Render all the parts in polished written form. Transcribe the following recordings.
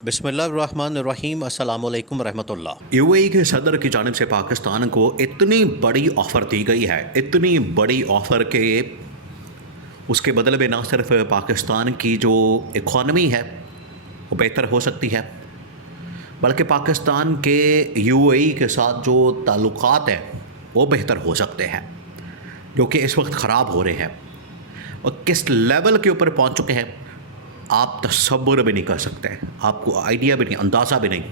बिस्मिल्लाहिर्रहमानिर्रहीम अस्सलाम वालेकुम रहमतुल्लाह। यूएई के सदर की जानिब से पाकिस्तान को इतनी बड़ी ऑफ़र दी गई है, इतनी बड़ी ऑफ़र के उसके बदले में ना सिर्फ पाकिस्तान की जो इकॉनमी है वो बेहतर हो सकती है, बल्कि पाकिस्तान के यूएई के साथ जो ताल्लुकात हैं वो बेहतर हो सकते हैं, जो कि इस वक्त ख़राब हो रहे हैं और किस लेवल के ऊपर पहुंच चुके हैं आप तसव्वुर भी नहीं कर सकते। आपको आइडिया भी नहीं, अंदाज़ा भी नहीं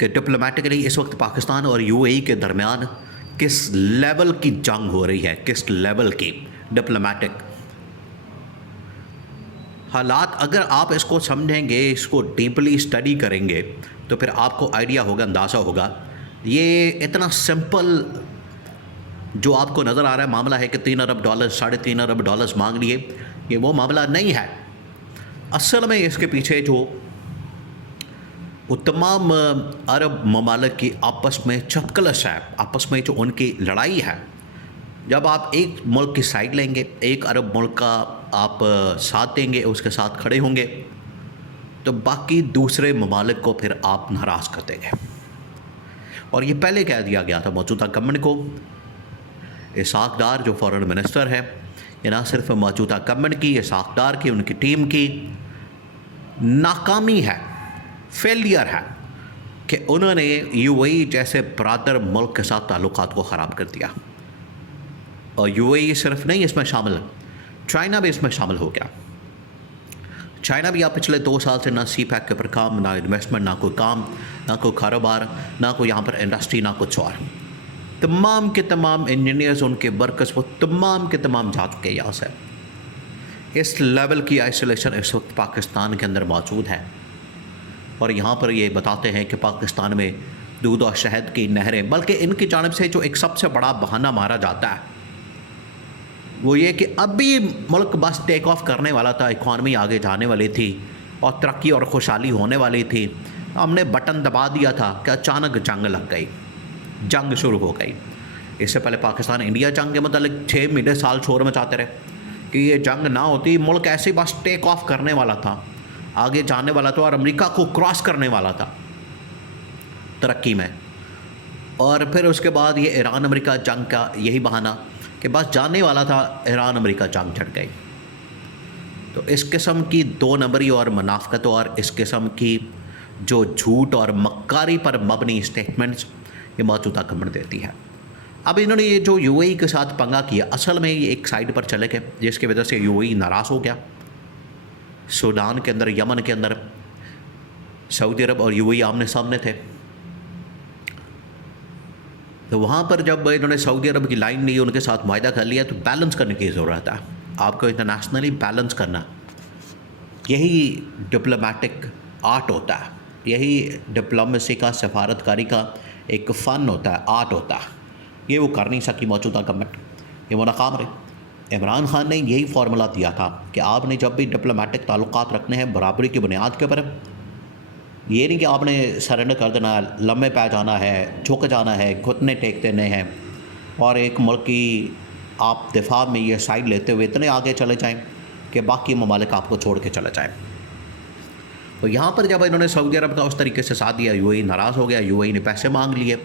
कि डिप्लोमेटिकली इस वक्त पाकिस्तान और यूएई के दरमियान किस लेवल की जंग हो रही है, किस लेवल की डिप्लोमेटिक हालात। अगर आप इसको समझेंगे, इसको डीपली स्टडी करेंगे तो फिर आपको आइडिया होगा, अंदाज़ा होगा। ये इतना सिंपल जो आपको नज़र आ रहा है मामला है कि $3 अरब, $3.5 अरब मांग लिए, ये वो मामला नहीं है। असल में इसके पीछे जो वो तमाम अरब ममालिक की आपस में चपकलश है, आपस में जो उनकी लड़ाई है, जब आप एक मुल्क की साइड लेंगे, एक अरब मुल्क का आप साथ देंगे, उसके साथ खड़े होंगे, तो बाकी दूसरे ममालिक को फिर आप नाराज़ कर देंगे। और ये पहले कह दिया गया था मौजूदा गवर्नमेंट को। इसाक डार जो फॉरेन मिनिस्टर है, ये ना सिर्फ मौजूदा गवर्नमेंट की, इसाक डार की, उनकी टीम की नाकामी है, फेलियर है कि उन्होंने यूएई जैसे बरादर मुल्क के साथ ताल्लुकात को ख़राब कर दिया। और यूएई सिर्फ नहीं इसमें शामिल, चाइना भी इसमें शामिल हो गया। चाइना भी आप पिछले 2 साल से ना सी पैक के ऊपर काम, ना इन्वेस्टमेंट, ना कोई काम, ना कोई कारोबार, ना कोई यहाँ पर इंडस्ट्री, ना कुछ और। तमाम के तमाम इंजीनियर्स, उनके वर्कर्स, वो तमाम के तमाम जा चुके यहाँ से। इस लेवल की आइसोलेशन इस वक्त पाकिस्तान के अंदर मौजूद है। और यहाँ पर ये बताते हैं कि पाकिस्तान में दूध और शहद की नहरें, बल्कि इनकी जानिब से जो एक सबसे बड़ा बहाना मारा जाता है वो ये कि अभी मुल्क बस टेक ऑफ करने वाला था, इकॉनमी आगे जाने वाली थी और तरक्की और खुशहाली होने वाली थी, हमने बटन दबा दिया था कि अचानक जंग लग गई, जंग शुरू हो गई। इससे पहले पाकिस्तान इंडिया जंग के मतलब 6 महीने साल शोर मचाते रहे कि ये जंग ना होती, मुल्क ऐसे बस टेक ऑफ करने वाला था, आगे जाने वाला था और अमेरिका को क्रॉस करने वाला था तरक्की में। और फिर उसके बाद ये ईरान अमेरिका जंग का यही बहाना कि बस जाने वाला था, ईरान अमेरिका जंग चढ़ गई। तो इस किस्म की 2 नंबरी और मुनाफकत और इस किस्म की जो झूठ और मक्कारी पर मबनी स्टेटमेंट्स ये मौजूदा गवर्नमेंट देती है। अब इन्होंने ये जो यूएई के साथ पंगा किया, असल में ये एक साइड पर चले गए जिसकी वजह से यूएई नाराज़ हो गया। सूडान के अंदर, यमन के अंदर सऊदी अरब और यूएई आमने सामने थे, तो वहाँ पर जब इन्होंने सऊदी अरब की लाइन ली, उनके साथ मुआहदा कर लिया, तो बैलेंस करने की ज़रूरत है। आपको इंटरनेशनली बैलेंस करना, यही डिप्लोमेटिक आर्ट होता है, यही डिप्लोमेसी का, सफारतकारी का एक फ़न होता है, आर्ट होता है। ये वो कर नहीं सकी मौजूदा गवर्नमेंट, ये वो नाकाम रहे। इमरान खान ने यही फार्मूला दिया था कि आपने जब भी डिप्लोमेटिक ताल्लुकात रखने हैं बराबरी की बुनियाद के ऊपर, ये नहीं कि आपने सरेंडर कर देना है, लम्बे पै जाना है, झुक जाना है, घुटने टेक देने हैं और एक मुल्क की आप दिफा में ये साइड लेते हुए इतने आगे चले जाएं कि बाकी ममालिक आपको छोड़ के चले जाएं। तो यहाँ पर जब इन्होंने सऊदी अरब का उस तरीके से साथ दिया, यूएई नाराज़ हो गया। यूएई ने पैसे मांग लिए,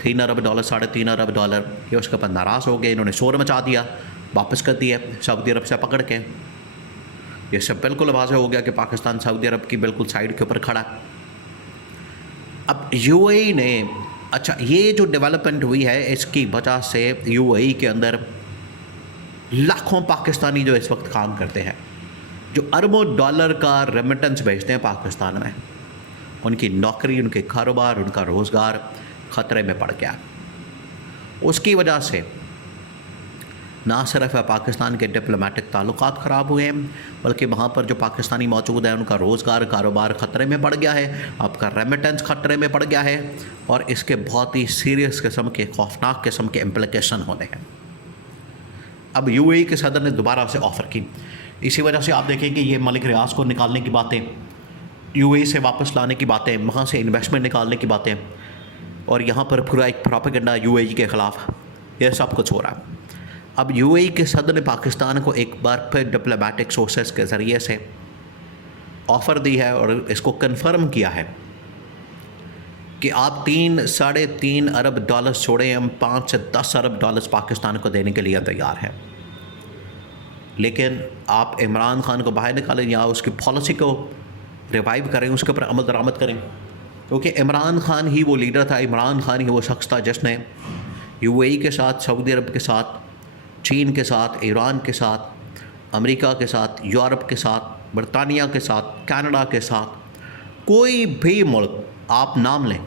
$3 अरब, $3.5 अरब, ये उसके ऊपर नाराज़ हो गए। इन्होंने शोर मचा दिया, वापस कर दिया सऊदी अरब से पकड़ के। ये सब बिल्कुल वाज़ेह हो गया कि पाकिस्तान सऊदी अरब की बिल्कुल साइड के ऊपर खड़ा। अब यूएई ने, अच्छा, ये जो डेवलपमेंट हुई है इसकी वजह से यूएई के अंदर लाखों पाकिस्तानी जो इस वक्त काम करते हैं, जो अरबों डॉलर का रेमिटेंस भेजते हैं पाकिस्तान में, उनकी नौकरी, उनके कारोबार, उनका रोज़गार ख़तरे में पड़ गया। उसकी वजह से ना सिर्फ पाकिस्तान के डिप्लोमेटिक ताल्लुकात ख़राब हुए हैं, बल्कि वहाँ पर जो पाकिस्तानी मौजूद है उनका रोज़गार, कारोबार ख़तरे में पड़ गया है, आपका रेमिटेंस ख़तरे में पड़ गया है और इसके बहुत ही सीरियस किस्म के, खौफनाक किस्म के इम्प्लिकेशन होने हैं। अब यूएई के सदर ने दोबारा से ऑफ़र की, इसी वजह से आप देखेंगे ये मलिक रियाज को निकालने की बातें, यूएई से वापस लाने की बातें, वहाँ से इन्वेस्टमेंट निकालने की बातें, और यहाँ पर पूरा एक प्रोपेगेंडा यूएई के ख़िलाफ़, यह सब कुछ हो रहा है। अब यूएई के सदर ने पाकिस्तान को एक बार फिर डिप्लोमेटिक सोर्सेस के ज़रिए से ऑफ़र दी है और इसको कंफर्म किया है कि आप 3-3.5 अरब डॉलर छोड़ें, हम 5 से 10 अरब डॉलर्स पाकिस्तान को देने के लिए तैयार हैं। लेकिन आप इमरान खान को बाहर निकालें या उसकी पॉलिसी को रिवाइव करें, उसके ऊपर अमल दरामद करें, क्योंकि इमरान खान ही वो लीडर था, इमरान खान ही वो शख्स था जिसने यूएई के साथ, सऊदी अरब के साथ, चीन के साथ, ईरान के साथ, अमेरिका के साथ, यूरोप के साथ, बरतानिया के साथ, कनाडा के साथ, कोई भी मुल्क आप नाम लें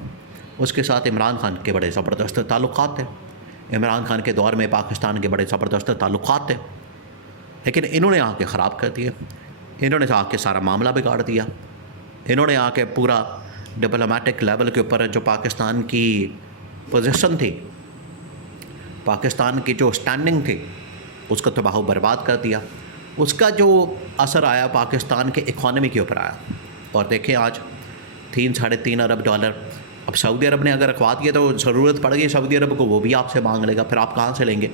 उसके साथ इमरान खान के बड़े ज़बरदस्त ताल्लुक़ात थे। इमरान खान के दौर में पाकिस्तान के बड़े ज़बरदस्त ताल्लुक़ात थे, लेकिन इन्होंने आके ख़राब कर दिए, इन्होंने आके सारा मामला बिगाड़ दिया, इन्होंने आके पूरा डिप्लोमेटिक लेवल के ऊपर जो पाकिस्तान की पोजीशन थी, पाकिस्तान की जो स्टैंडिंग थी, उसको तबाह बर्बाद कर दिया। उसका जो असर आया पाकिस्तान के इकॉनमी के ऊपर आया। और देखें आज 3-3.5 अरब डॉलर, अब सऊदी अरब ने अगर रखवा दिया तो ज़रूरत पड़ गई सऊदी अरब को, वो भी आपसे मांग लेगा, फिर आप कहाँ से लेंगे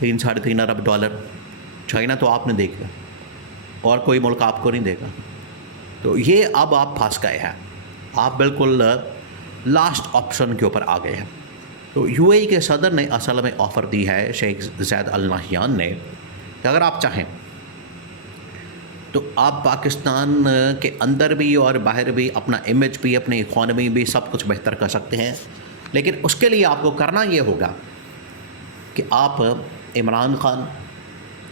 3-3.5 अरब डॉलर? चाइना तो आपने देगा और कोई मुल्क आपको नहीं देगा। तो ये अब आप फंस गए हैं, आप बिल्कुल लास्ट ऑप्शन के ऊपर आ गए हैं। तो यूएई के सदर ने असल में ऑफ़र दी है शेख ज़ैद अल नहयान ने कि अगर आप चाहें तो आप पाकिस्तान के अंदर भी और बाहर भी अपना इमेज भी, अपनी इकॉनमी भी सब कुछ बेहतर कर सकते हैं, लेकिन उसके लिए आपको करना ये होगा कि आप इमरान खान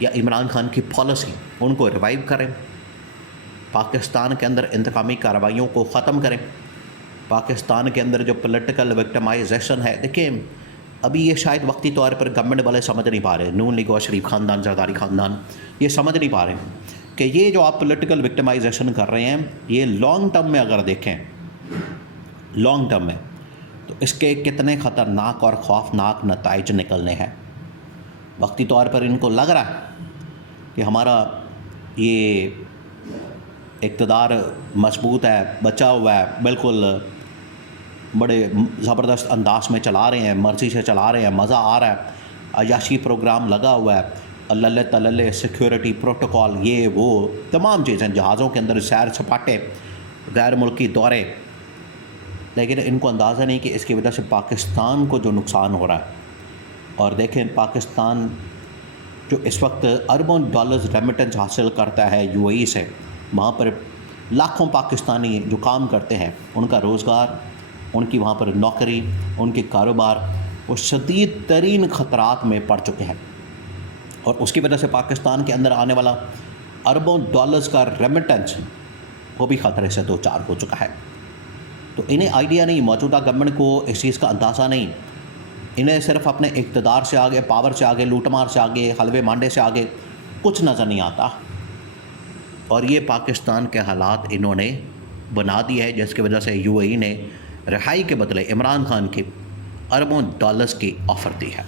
या इमरान खान की पॉलिसी उनको रिवाइव करें, पाकिस्तान के अंदर इंतकामी कार्रवाइयों को ख़त्म करें, पाकिस्तान के अंदर जो पॉलिटिकल विक्टिमाइजेशन है, देखिए अभी ये शायद वक्ती तौर पर गवर्नमेंट वाले समझ नहीं पा रहे, नून लीग और शरीफ ख़ानदान, जरदारी ख़ानदान, ये समझ नहीं पा रहे कि ये जो आप पॉलिटिकल विक्टिमाइजेशन कर रहे हैं, ये लॉन्ग टर्म में अगर देखें, लॉन्ग टर्म में तो इसके कितने ख़तरनाक और खौफनाक नताइज निकलने हैं। वक्ती तौर पर इनको लग रहा है कि हमारा ये इक़्तिदार मजबूत है, बचा हुआ है, बिल्कुल बड़े ज़बरदस्त अंदाज में चला रहे हैं, मर्ज़ी से चला रहे हैं, मज़ा आ रहा है, अयाशी प्रोग्राम लगा हुआ है, अल्लल्ले तल्लल्ले सिक्योरिटी प्रोटोकॉल, ये वो तमाम चीज़ें, जहाज़ों के अंदर सैर सपाटे, गैर मुल्की दौरे, लेकिन इनको अंदाज़ा नहीं कि इसकी वजह से पाकिस्तान को जो नुकसान हो रहा है। और देखें पाकिस्तान जो इस वक्त अरबों डॉलर्स रेमिटेंस हासिल करता है यूएई से, वहाँ पर लाखों पाकिस्तानी जो काम करते हैं, उनका रोज़गार, उनकी वहाँ पर नौकरी, उनके कारोबार, वो शदीद तरीन ख़तरात में पड़ चुके हैं। और उसकी वजह से पाकिस्तान के अंदर आने वाला अरबों डॉलर्स का रेमिटेंस वो भी ख़तरे से दो चार हो चुका है। तो इन्हें आइडिया नहीं, मौजूदा गवर्नमेंट को इस चीज़ का अंदाज़ा नहीं, इन्हें सिर्फ अपने इक़्तिदार से आगे, पावर से आगे, लूटमार से आगे, हलवे मांडे से आगे कुछ नज़र नहीं आता। और ये पाकिस्तान के हालात इन्होंने बना दिए हैं, जिसकी वजह से यूएई ने रिहाई के बदले इमरान खान की अरबों डॉलर्स की ऑफ़र दी है।